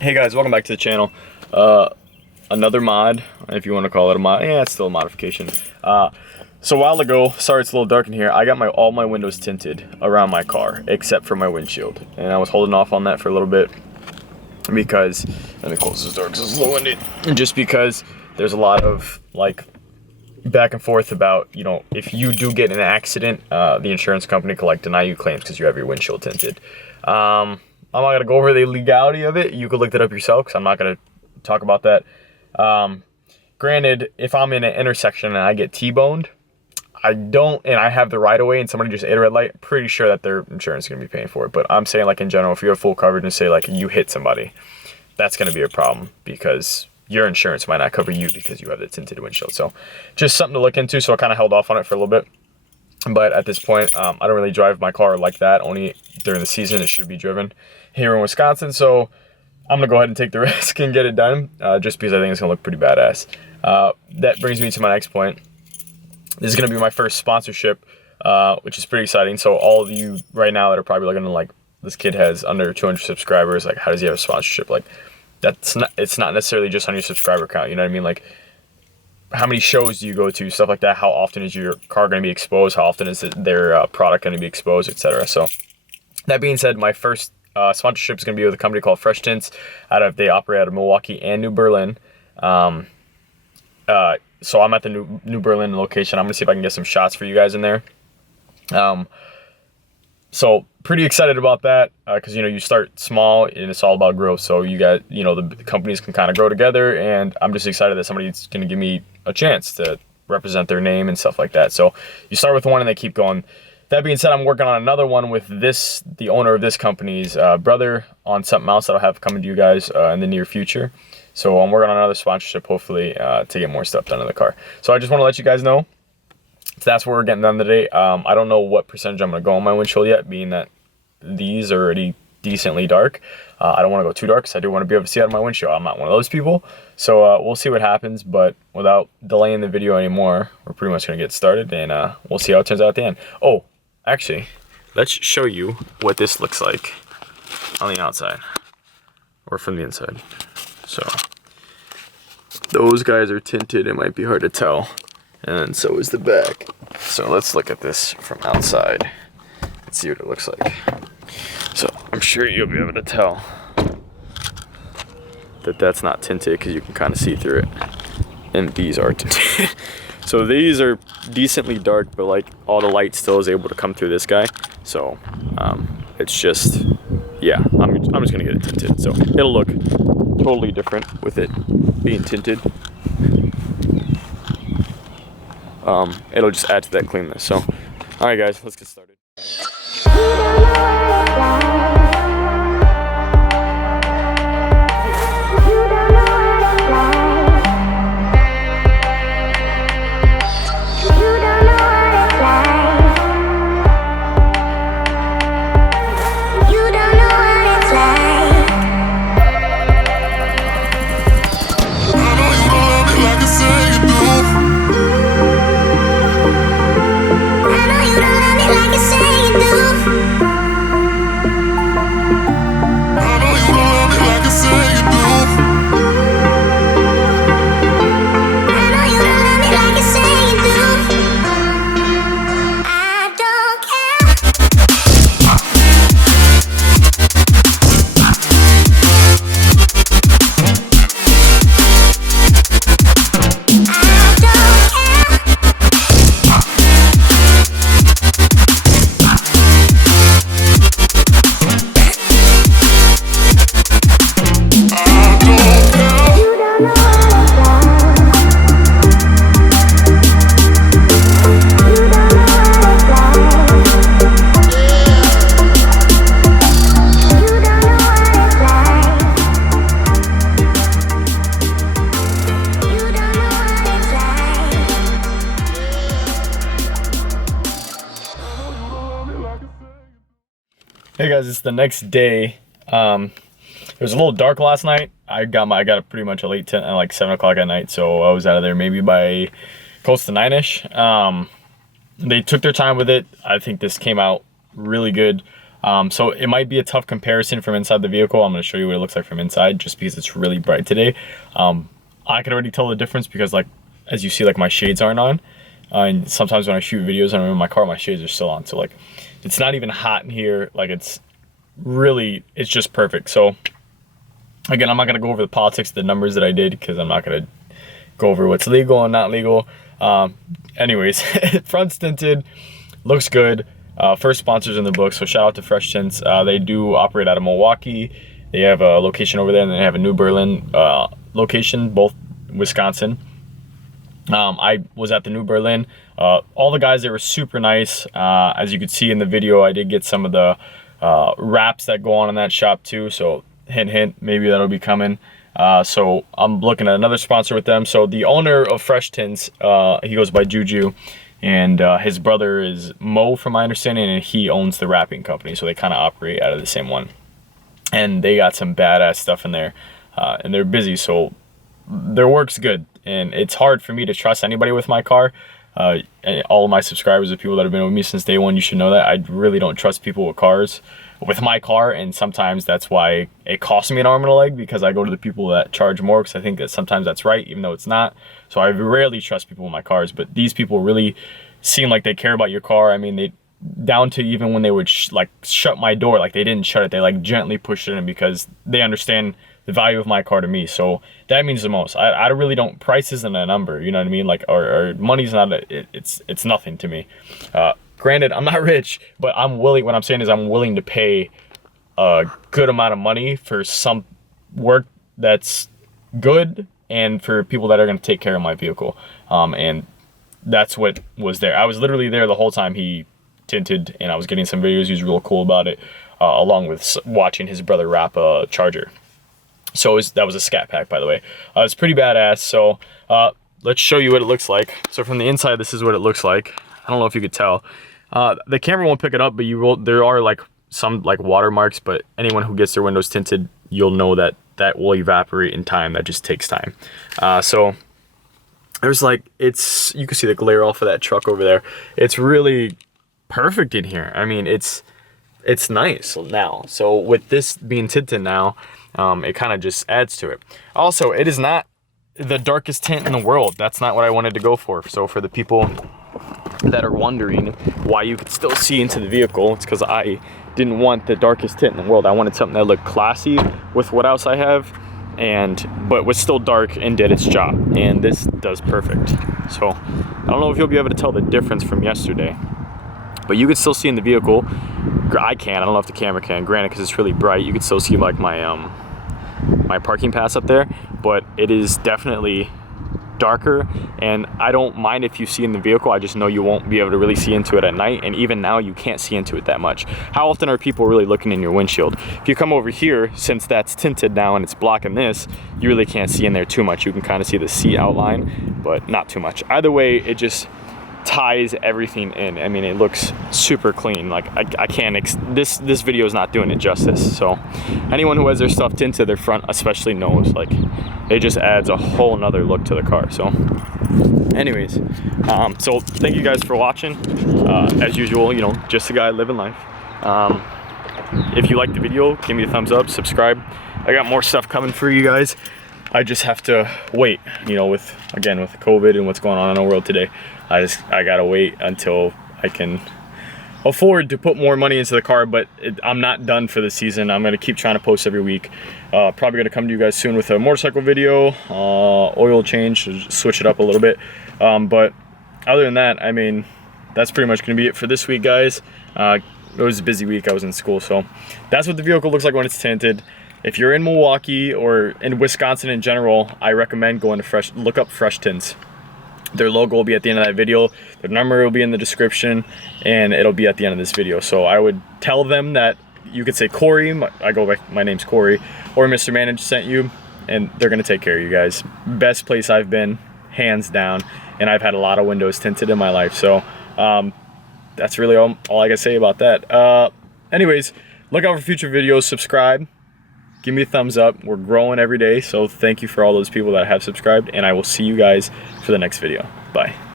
Hey guys, welcome back to the channel. Another mod, if you want to call it a mod. Yeah, it's still a modification. So a while ago, sorry it's a little dark in here, I got all my windows tinted around my car, except for my windshield. And I was holding off on that for a little bit because, let me close this door because it's a little windy. Just because there's a lot of like back and forth about, you know, if you do get in an accident, the insurance company can like deny you claims because you have your windshield tinted. I'm not gonna go over the legality of it. You could look that up yourself because I'm not gonna talk about that. Granted, if I'm in an intersection and I get T-boned, and I have the right of way and somebody just hit a red light, I'm pretty sure that their insurance is gonna be paying for it. But I'm saying like in general, if you have full coverage and say like you hit somebody, that's gonna be a problem because your insurance might not cover you because you have the tinted windshield. So just something to look into. So I kind of held off on it for a little bit. But at this point, I don't really drive my car like that. Only during the season it should be driven here in Wisconsin. So I'm gonna go ahead and take the risk and get it done, just because I think it's gonna look pretty badass. That brings me to my next point. This is gonna be my first sponsorship, which is pretty exciting. So all of you right now that are probably looking like, this kid has under 200 subscribers, like how does he have a sponsorship? Like it's not necessarily just on your subscriber count, you know what I mean? Like how many shows do you go to, stuff like that? How often is your car going to be exposed? How often is their product going to be exposed, etc. So that being said, my first sponsorship is going to be with a company called They operate out of Milwaukee and New Berlin. So I'm at the New Berlin location. I'm going to see if I can get some shots for you guys in there. So pretty excited about that because, you know, you start small and it's all about growth. So you got, you know, the companies can kind of grow together, and I'm just excited that somebody's going to give me a chance to represent their name and stuff like that. So you start with one and they keep going. That being said, I'm working on another one with the owner of this company's brother on something else that I'll have coming to you guys in the near future. So I'm working on another sponsorship, hopefully, to get more stuff done in the car. So I just want to let you guys know. So that's where we're getting done today. I don't know what percentage I'm going to go on my windshield yet, being that these are already decently dark. I don't want to go too dark because I do want to be able to see out of my windshield. I'm not one of those people. So we'll see what happens, but without delaying the video anymore, we're pretty much going to get started, and we'll see how it turns out at the end. Oh, actually, let's show you what this looks like on the outside, or from the inside. So those guys are tinted. It might be hard to tell. And so is the back. So let's look at this from outside and see what it looks like. So I'm sure you'll be able to tell that that's not tinted because you can kind of see through it. And these are tinted. So these are decently dark, but like all the light still is able to come through this guy. So it's just, yeah, I'm just gonna get it tinted. So it'll look totally different with it being tinted. It'll just add to that cleanness. So, all right, guys, let's get started. Hey guys, it's the next day. It was a little dark last night. I got a pretty much a late 10, like 7 o'clock at night, so I was out of there maybe by close to 9-ish. They took their time with it. I think this came out really good. So it might be a tough comparison from inside the vehicle. I'm going to show you what it looks like from inside just because it's really bright today. I can already tell the difference because, like, as you see, like, my shades aren't on. And sometimes when I shoot videos and I'm in my car, my shades are still on. So, like, it's not even hot in here. Like, it's just perfect. So, again, I'm not going to go over the politics of the numbers that I did because I'm not going to go over what's legal and not legal. Anyways, front's tinted, looks good. First sponsors in the book, so shout out to Fresh Tints. They do operate out of Milwaukee. They have a location over there, and they have a New Berlin location, both Wisconsin. I was at the New Berlin. All the guys there were super nice. As you could see in the video, I did get some of the wraps that go on in that shop too, so hint, hint, maybe that'll be coming. So I'm looking at another sponsor with them. So the owner of Fresh Tints, he goes by Juju, and his brother is Mo, from my understanding, and he owns the wrapping company. So they kind of operate out of the same one. And they got some badass stuff in there, and they're busy, so their work's good. And it's hard for me to trust anybody with my car. And all of my subscribers are people that have been with me since day one. You should know that. I really don't trust people with cars, with my car, and sometimes that's why it costs me an arm and a leg, because I go to the people that charge more, because I think that sometimes that's right, even though it's not. So I rarely trust people with my cars, but these people really seem like they care about your car. I mean, they down to even when they would shut my door, like they didn't shut it, they like gently pushed it in because they understand the value of my car to me. So that means the most. I really don't, price isn't a number, you know what I mean? Like, or money's not it's nothing to me. Granted, I'm not rich, but I'm willing, what I'm saying is I'm willing to pay a good amount of money for some work that's good and for people that are going to take care of my vehicle. And that's what was there. I was literally there the whole time he tinted, and I was getting some videos. He was real cool about it, along with watching his brother wrap a charger. So that was a scat pack, by the way. It's pretty badass. So let's show you what it looks like. So from the inside, this is what it looks like. I don't know if you could tell. The camera won't pick it up, but there are like some like watermarks, but anyone who gets their windows tinted, you'll know that that will evaporate in time. That just takes time. So there's like, you can see the glare off of that truck over there. It's really perfect in here. I mean, it's nice now. So with this being tinted now, it kind of just adds to it. Also, it is not the darkest tint in the world. That's not what I wanted to go for. So for the people that are wondering why you could still see into the vehicle, it's because I didn't want the darkest tint in the world. I wanted something that looked classy with what else I have, but was still dark and did its job. And this does perfect. So I don't know if you'll be able to tell the difference from yesterday, but you could still see in the vehicle. I can. I don't know if the camera can. Granted, because it's really bright, you could still see like my my parking pass up there, but it is definitely darker, and I don't mind if you see in the vehicle. I just know you won't be able to really see into it at night, and even now you can't see into it that much. How often are people really looking in your windshield? If you come over here, since that's tinted now and it's blocking this, you really can't see in there too much. You can kind of see the seat outline, but not too much. Either way, it just ties everything in. I mean, it looks super clean. Like I can't, this video is not doing it justice. So anyone who has their stuff tinted, their front especially, knows like it just adds a whole nother look to the car. So anyways, so thank you guys for watching. As usual, you know, just a guy living life. If you like the video, give me a thumbs up, subscribe. I got more stuff coming for you guys. I just have to wait, you know, with COVID and what's going on in the world today. I gotta wait until I can afford to put more money into the car, but I'm not done for the season. I'm gonna keep trying to post every week. Probably gonna come to you guys soon with a motorcycle video, oil change, switch it up a little bit. But other than that, I mean, that's pretty much gonna be it for this week, guys. It was a busy week. I was in school, so that's what the vehicle looks like when it's tinted. If you're in Milwaukee or in Wisconsin in general, I recommend going to look up Fresh Tints. Their logo will be at the end of that video. Their number will be in the description, and it'll be at the end of this video. So I would tell them that you could say Corey, my name's Corey, or Mr. Manage sent you, and they're gonna take care of you guys. Best place I've been, hands down, and I've had a lot of windows tinted in my life. So that's really all I can say about that. Anyways, look out for future videos, subscribe. Give me a thumbs up. We're growing every day, so thank you for all those people that have subscribed, and I will see you guys for the next video. Bye.